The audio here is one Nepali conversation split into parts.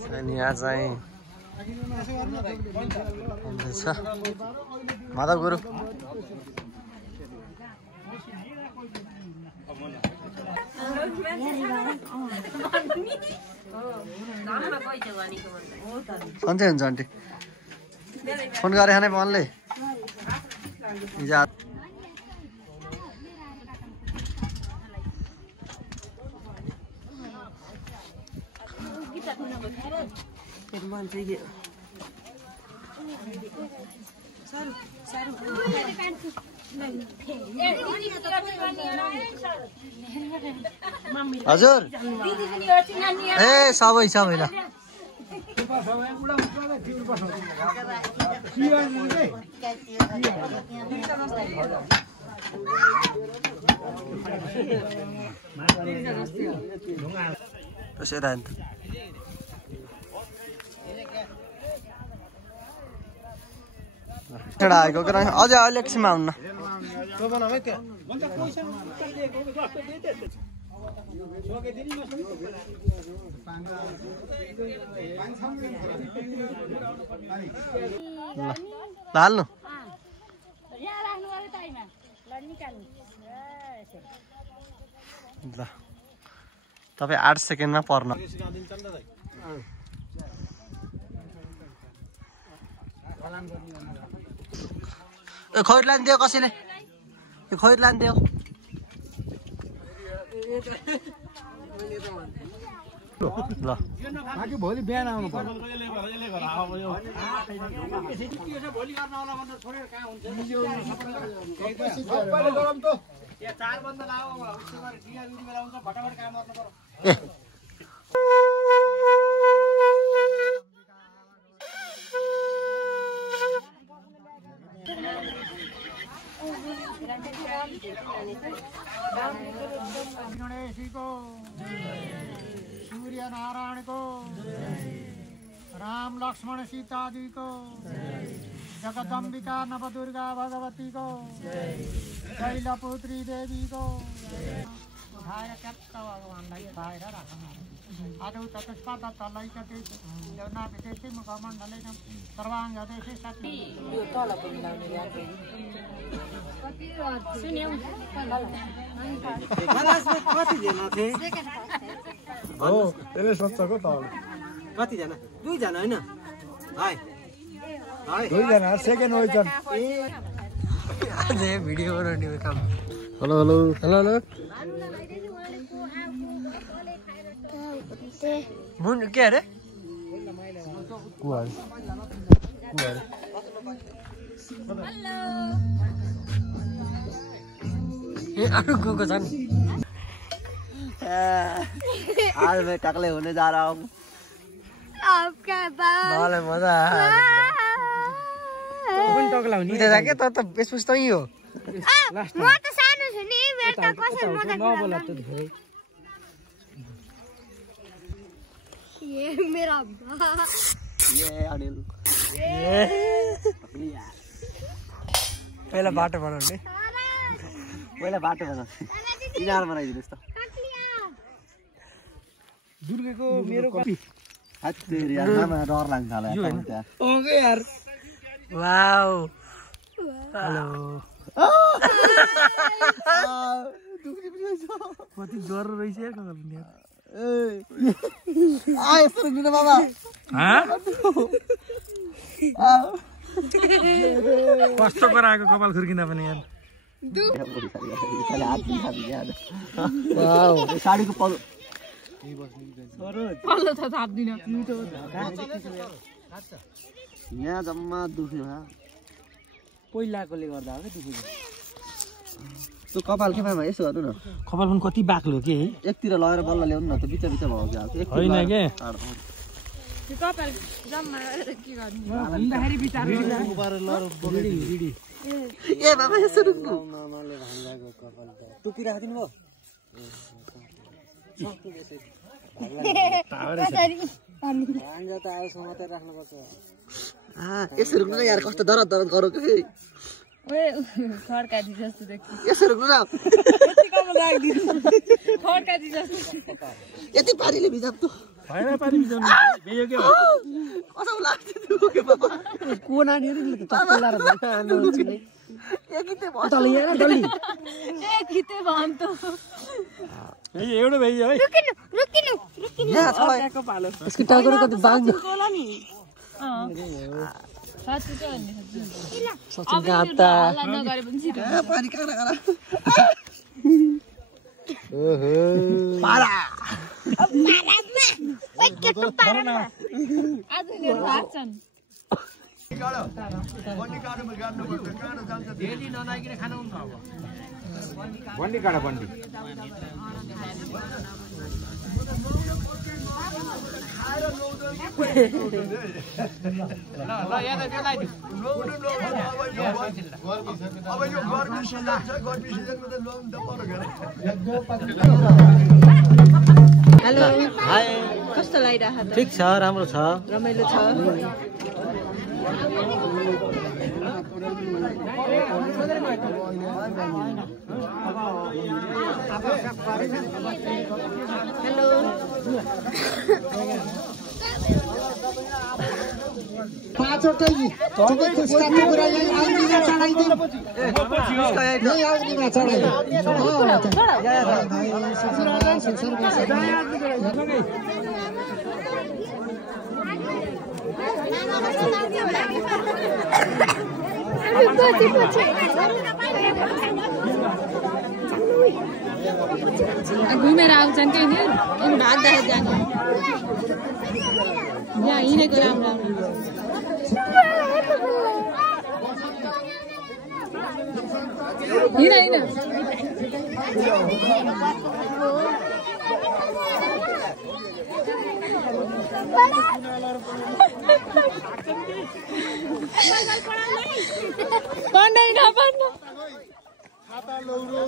अनि यहाँ चाहिँ माधव गुरु सन्चै हुन्छ आन्टी फोन गरे खाने पवनले हजुर ए सबै ल आएको अझै अहिले एकछिनमा आउनु हाल्नु ल तपाईँ 8 सेकेन्डमा पर्न खैर लान्थ्यो कसैले यो खैर लान्थ्यो ल बाकी भोलि बिहान आउनु पर्छ गणेश को सूर्य नारायण को राम लक्ष्मण सीता जी को जगदम्बिका नवदुर्गा भगवती को शैलपुत्री देवी को उठाएर क्याप्ट भगवानलाई उठाएर राख्नु आदौ चतुष्पाद तलैकते देवना विशेषै मुखमण्डलेन सर्वाङ्ग देशे सति यो तलको मिलाउने यादै सुन्यौ कति जना थिए हो त्यसले सोच्छको त कति जना 2 जना हैन हाय हाय 2 जना सेकेन्ड होइछन् आज भिडियो बनाउने काम हेलो हेलो हेलो हेलो मुन के अरे कुवार कुवार हेलो ए अरु गएको छ नि आज मैं टकले होने जा रहा हूँ आपका बाल मजा टकला हुने के त बेसुस त हो लास्ट म त सानो छु नि मेरो त कसरी मजा नबोला त धेरै ये मेरा ये अनिल ये पहिला बाटो बनाउने पहिला बाटो बनाउने इनार बनाइदिनुस् त दुर्गेको मेरो कपी हत्तेरी यार मामा डर लाग्छ होला यार ओके यार वाउ हेलो कति जोर रहेछ यार कपाल ए आ यस्तो किन बाबा कस्तो गराएको कपाल खुर्किन पनि यार वाउ साडीको पल्लो पल्लो त थाप्दिन यहाँ जम्मा दुख्यो पहिलाकोले गर्दा हो के दुखेको त्यो कपाल के मामा यसो गर्नु न कपाल पनि कति बाक्लो के एकतिर लगाएर बल्ल ल्याउनु न त बिच बिच भयो के हैन के त्यो कपाल जम्मा के गर्नु भन्दाखेरि बिचार भिडी ए बाबा यसो रुक्नु मामाले भान्जाको कपाल टुकी राखिदिनु भयो भान्जा त आयो समातेर राख्नु पर्छ यसो रुक्नु न यार कस्तो दरद दरद गरो के ओए खड्कादी जस्तो देखि यसो रुक्नु न यति कम लाग्दिनु खड्कादी जस्तो यति पारीले भिजाप त भाइरा पानी बिजाउनु बेयो के हो कसम लाग्छ त्यो के बाबा को नानीहरुले त चप्पल लाएर हान्नुहुन्छ नि एकिते भयो त लिएर जल्दी एकिते भन त ए एउटा भइयो है रुकिनु यहाँ छोडेको पालो यसको टाउको कति बाँग्यो होला नि साथी चाहिँ भन्ने सचिन गाता नगरे पनि छिटो पानी कारा कारा ओहो पारा ओइ के त पारा आज ले लाग्छन् डेली ननाइकिन खानु हुन्छ अब बन्डी काडा बन्डी ल यहाँ त बेलाइदिउ अब यो गर्मी सिजन छ गर्मी सिजनमा त लोन त पर्यो हेलो हाय कस्तो लागिरहेको छ ठीक छ राम्रो छ रमाइलो छ हेलो पाँचवटै तपाईँको स्टाफको कुरा यही आउनीमा चढाइदिउँ यही आउनीमा चढाइदिउँ घुमेर आउँछन् कि नि भात दाल जाने यहाँ हिँडेको राम्रो हिँड हिँड पढ्दैन पढ्नु खाता लौरो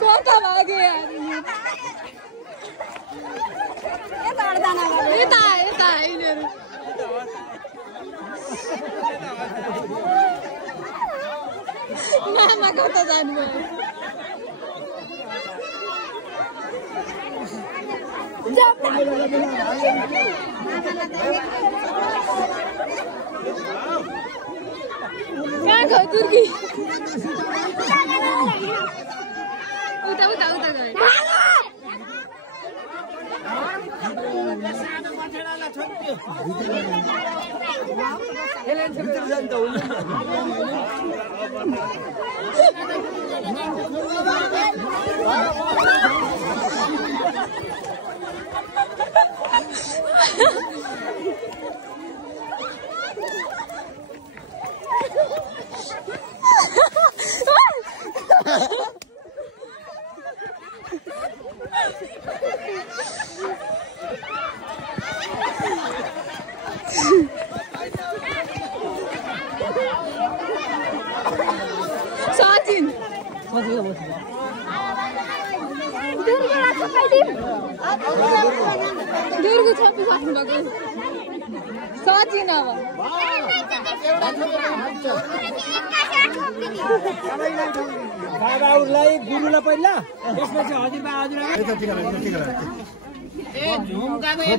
कता भागे यता यिनीहरू मामा कता जानुभयो कहाँ गयो तुर्की उता उता उता गयो Sachin. Durga छापी सक्नु भएको Sachin अब बाबाउलाई गुरुलाई पहिला त्यसपछि हजुरबा हजुरआमा ए झुम्काको एक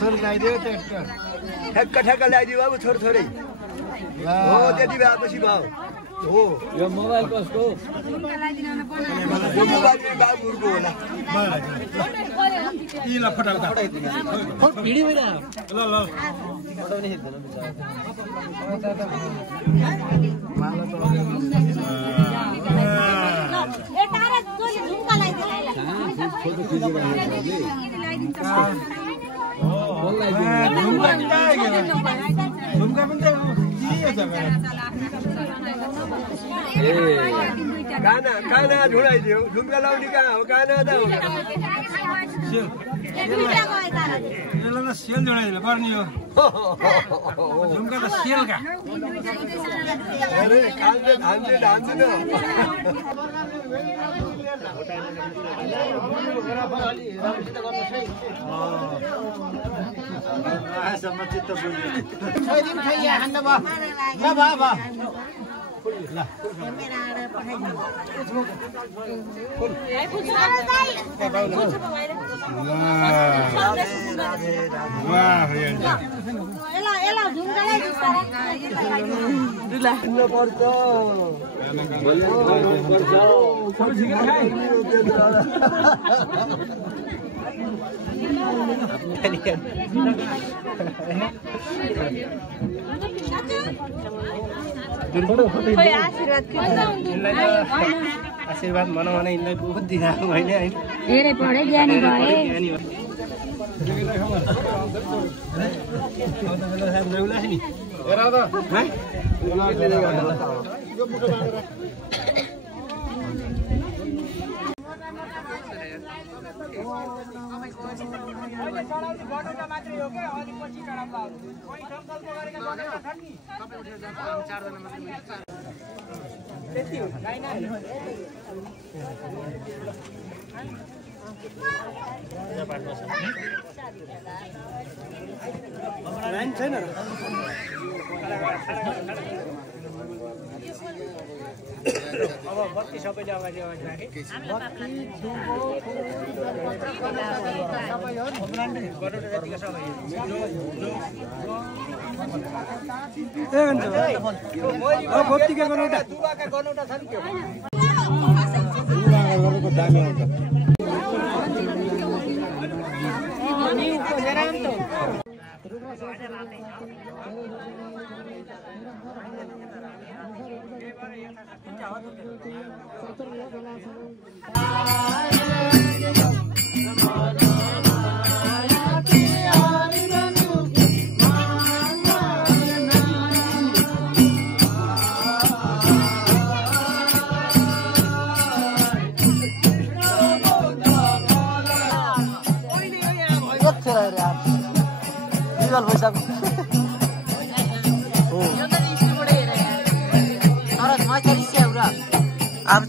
थोरै ल्याइदियो ठ्याक्क ठ्याक्क ल्याइदियो बाबु थोरै थोरै हो त्यति भएपछि भयो हो यो मोबाइल कसको यो मोबाइल बाबुहरूको होला यिला फटाउँदा भिडियो भइरा ल ल पठाउने हेर्दैन ए तारा तोले झुम्का लगाइदिनु फोटो खिचिरहेको झुम्का पनि त काना ढुँडाइदियो ढुङ्गा लाउने कहाँ हो काना त हो सेल जोडाइदिनु पर्ने हो झुम्का त सेलका अरे खान्छ धान्छ आशीर्वाद मनाउन यिनलाई बहुत दिखाएको होइन धेरै पढे ज्ञानी भए अब बत्ती सबैले अगाडि राखे आप